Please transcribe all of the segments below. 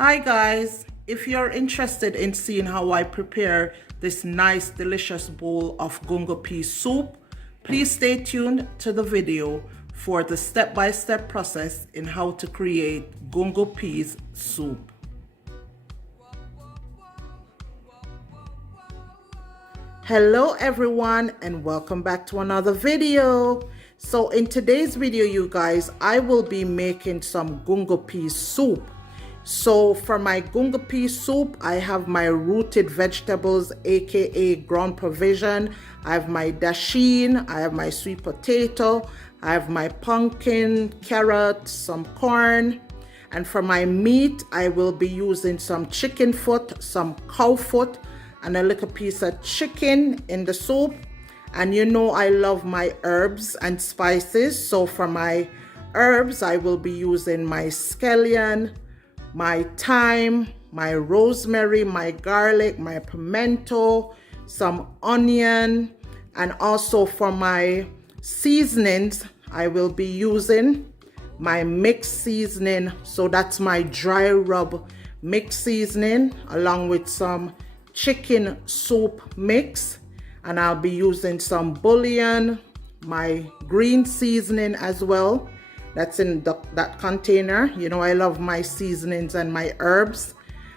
Hi guys, if you're interested in seeing how I prepare this nice delicious bowl of Gungo Peas soup, please stay tuned to the video for the step-by-step process in how to create Gungo Peas soup. Hello everyone and welcome back to another video. So in today's video, you guys, I will be making some Gungo Peas soup. So for my Gungo Pea soup, I have my rooted vegetables, aka ground provision. I have my dasheen, I have my sweet potato, I have my pumpkin, carrot, some corn. And for my meat, I will be using some chicken foot, some cow foot, and a little piece of chicken in the soup. And you know I love my herbs and spices. So for my herbs, I will be using my scallion, my thyme, my rosemary, my garlic, my pimento, some onion, and also for my seasonings, I will be using my mixed seasoning. So that's my dry rub mixed seasoning along with some chicken soup mix, and I'll be using some bouillon, my green seasoning as well. That's in that container. You know I love my seasonings and my herbs.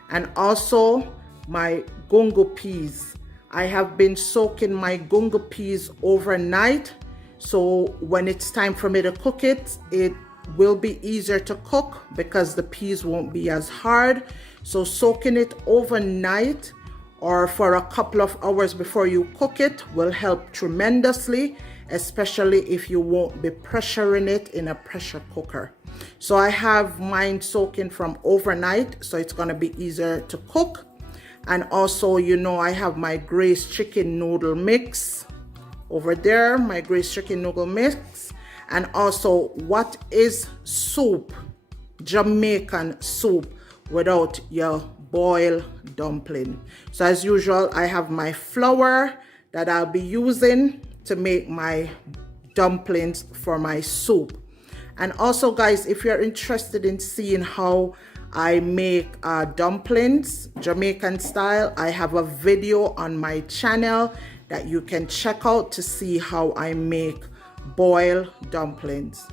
And also my Gungo peas. I have been soaking my Gungo peas overnight, so when it's time for me to cook it, it will be easier to cook because the peas won't be as hard. So soaking it overnight or for a couple of hours before you cook it will help tremendously, especially if you won't be pressuring it in a pressure cooker. So I have mine soaking from overnight, so it's gonna be easier to cook. And also, you know, I have my braised chicken noodle mix over there, my braised chicken noodle mix. And also, what is soup? Jamaican soup without your boiled dumpling. So as usual, I have my flour that I'll be using to make my dumplings for my soup. And also guys, if you're interested in seeing how I make dumplings Jamaican style, I have a video on my channel that you can check out to see how I make boiled dumplings.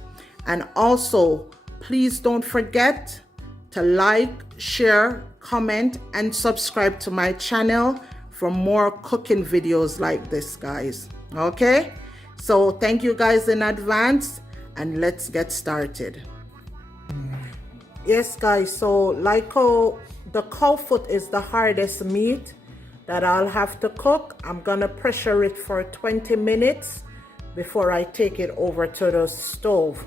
And also, please don't forget to like, share, comment, and subscribe to my channel for more cooking videos like this, guys. Okay, so thank you guys in advance, and let's get started. Yes guys, so like how the cow foot is the hardest meat that I'll have to cook, I'm gonna pressure it for 20 minutes before I take it over to the stove.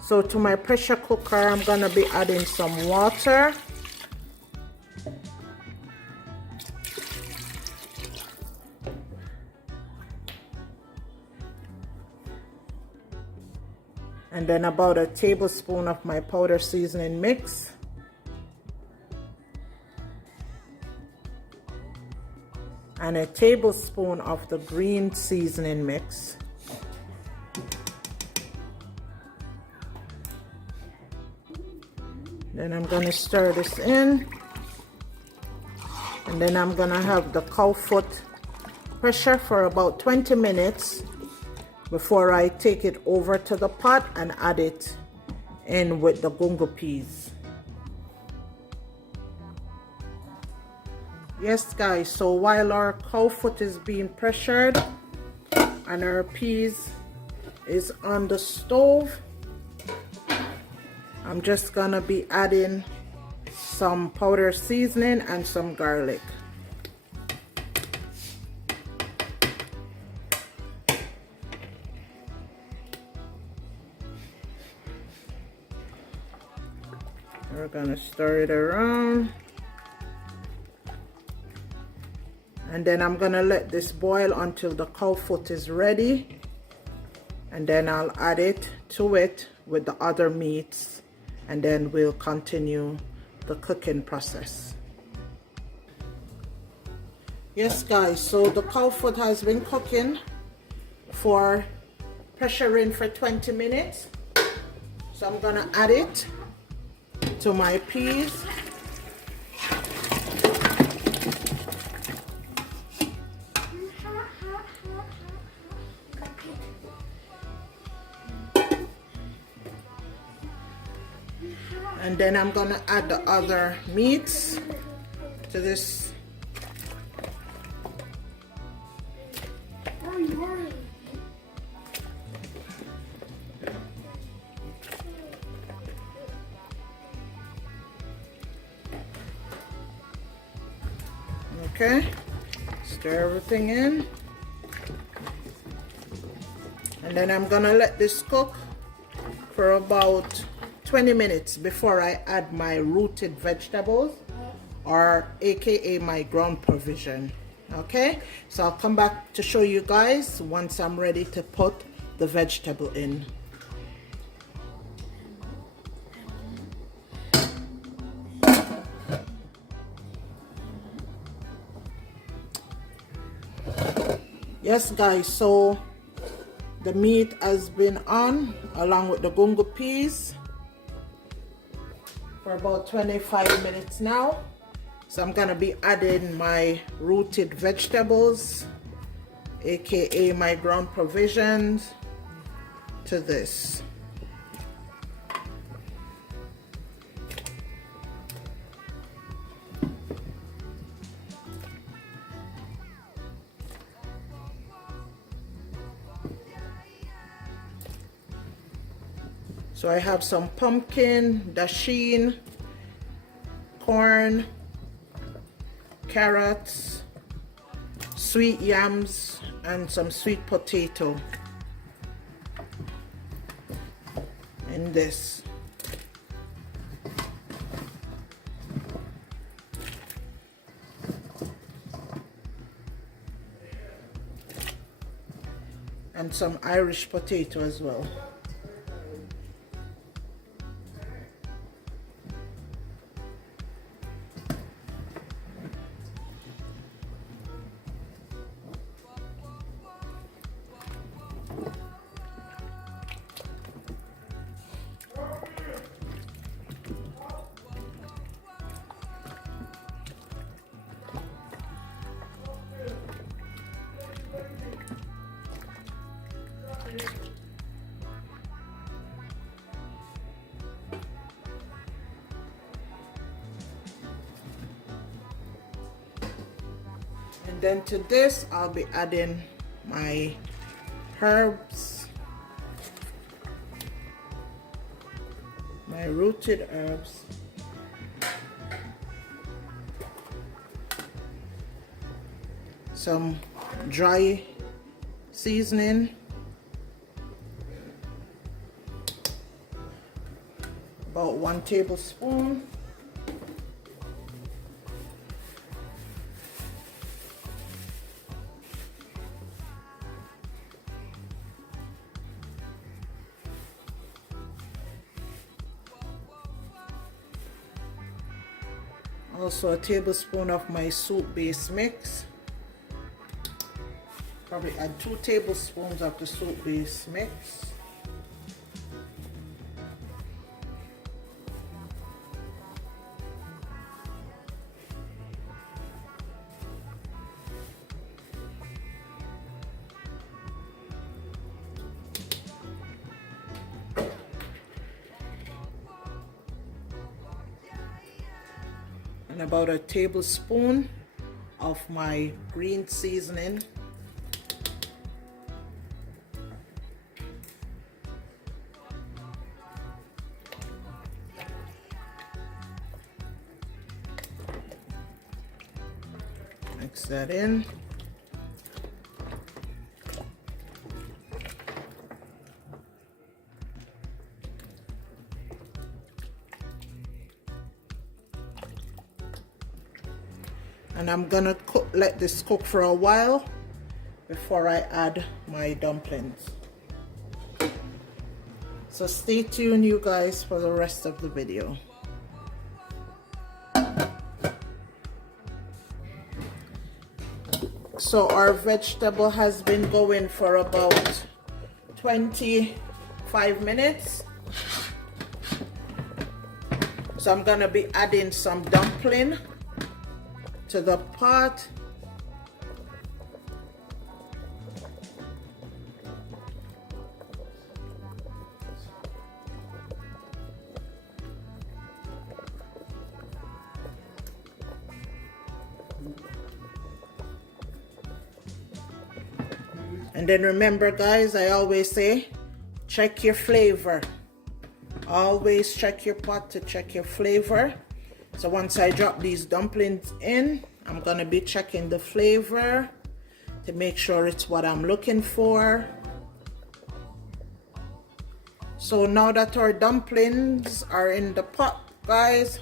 So to my pressure cooker, I'm gonna be adding some water. And then about a tablespoon of my powder seasoning mix. And a tablespoon of the green seasoning mix. Then I'm gonna stir this in. And then I'm gonna have the cow foot pressure for about 20 minutes before I take it over to the pot and add it in with the Gungo peas. Yes guys, so while our cow foot is being pressured and our peas is on the stove, I'm just gonna be adding some powder seasoning and some garlic. We're gonna stir it around. And then I'm gonna let this boil until the cow foot is ready. And then I'll add it to it with the other meats. And then we'll continue the cooking process. Yes guys, so the cow foot has been cooking for pressuring for 20 minutes. So I'm gonna add it to my peas. And then I'm gonna add the other meats to this. Okay, stir everything in. And then I'm gonna let this cook for about 20 minutes before I add my rooted vegetables, or aka my ground provision. Okay, so I'll come back to show you guys once I'm ready to put the vegetable in. Yes guys, so the meat has been on along with the gungo peas for about 25 minutes now. So I'm gonna be adding my rooted vegetables, aka my ground provisions, to this. So I have some pumpkin, dasheen, corn, carrots, sweet yams, and some sweet potato in this. And some Irish potato as well. And then to this, I'll be adding my herbs, my rooted herbs, some dry seasoning, about 1 tablespoon. Also a tablespoon of my soup base mix. Probably add 2 tablespoons of the soup base mix. And about a tablespoon of my green seasoning. Mix that in. And I'm gonna let this cook for a while before I add my dumplings. So stay tuned, you guys, for the rest of the video. So our vegetable has been going for about 25 minutes. So I'm gonna be adding some dumpling to the pot. And then remember guys, I always say, check your flavor. Always check your pot to check your flavor. So once I drop these dumplings in, I'm gonna be checking the flavor to make sure it's what I'm looking for. So now that our dumplings are in the pot, guys,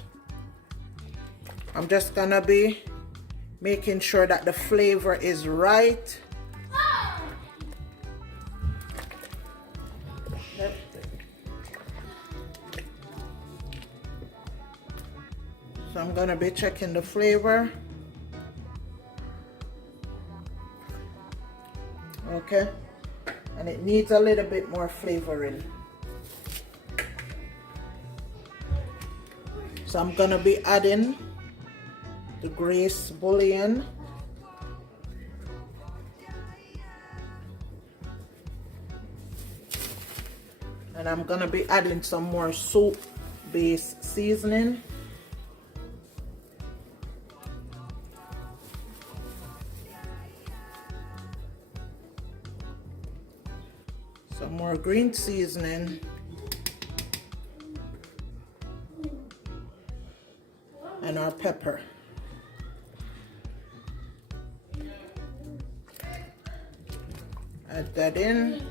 I'm just gonna be making sure that the flavor is right. So I'm gonna be checking the flavor. Okay, and it needs a little bit more flavoring. So I'm gonna be adding the grease bouillon. And I'm gonna be adding some more soup-based seasoning. Some more green seasoning. And our pepper. Add that in.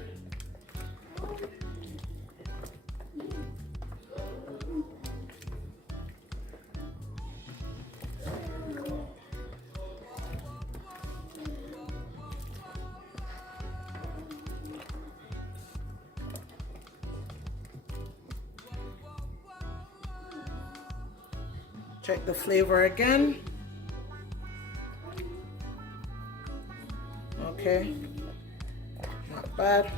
Check the flavor again. Okay, not bad.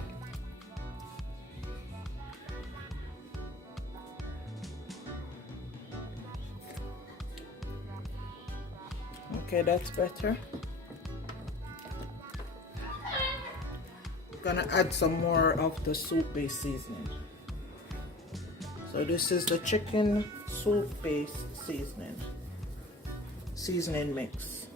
Okay, that's better. Gonna add some more of the soup-based seasoning. So this is the chicken soup-based seasoning mix.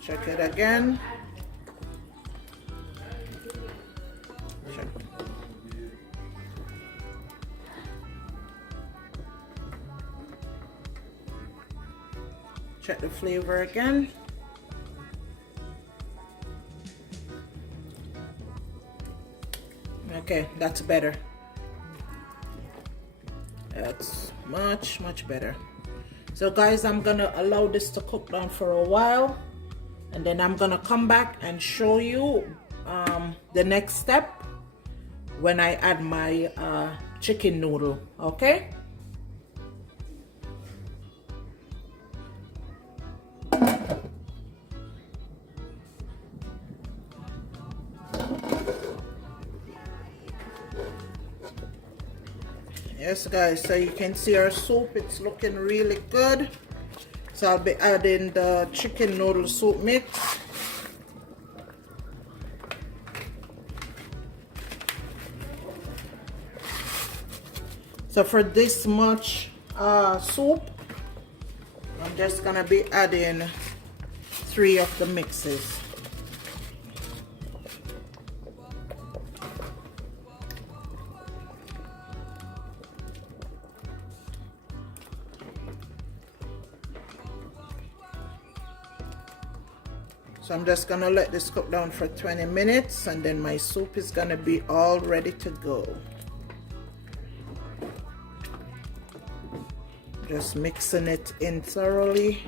Check it again. Check. Check the flavor again. Okay, that's better. That's much better. So guys, I'm gonna allow this to cook down for a while, and then I'm gonna come back and show you the next step when I add my chicken noodle. Okay. Yes guys, so you can see our soup, it's looking really good. So I'll be adding the chicken noodle soup mix. So for this much soup, I'm just gonna be adding 3 of the mixes. So I'm just gonna let this cook down for 20 minutes, and then my soup is gonna be all ready to go. Just mixing it in thoroughly.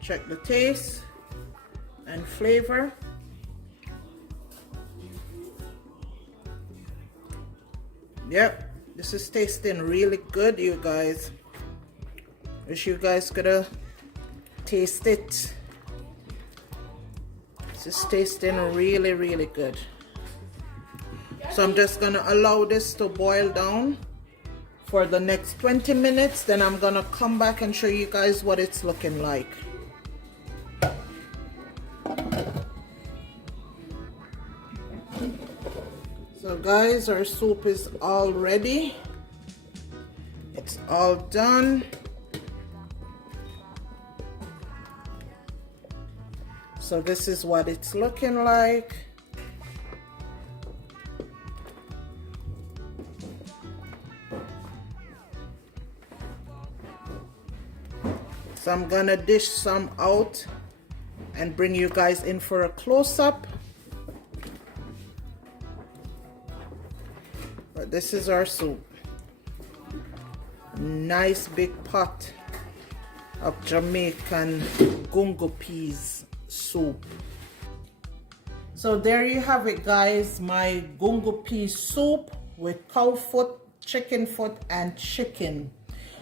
Check the taste and flavor. Yep, this is tasting really good, you guys. Wish you guys could taste it. This is tasting really, really good. So I'm just gonna allow this to boil down for the next 20 minutes. Then I'm gonna come back and show you guys what it's looking like. So guys, our soup is all ready. It's all done. So this is what it's looking like. So I'm gonna dish some out and bring you guys in for a close-up. But this is our soup. Nice big pot of Jamaican Gungo Peas Soup. So there you have it, guys, my Gungo Peas Soup with cow foot, chicken foot, and chicken.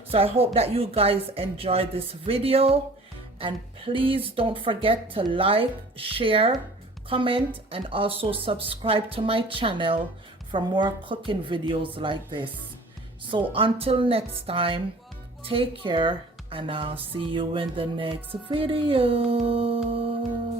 So I hope that you guys enjoyed this video, and please don't forget to like, share, comment, and also subscribe to my channel for more cooking videos like this. So until next time, take care, and I'll see you in the next video.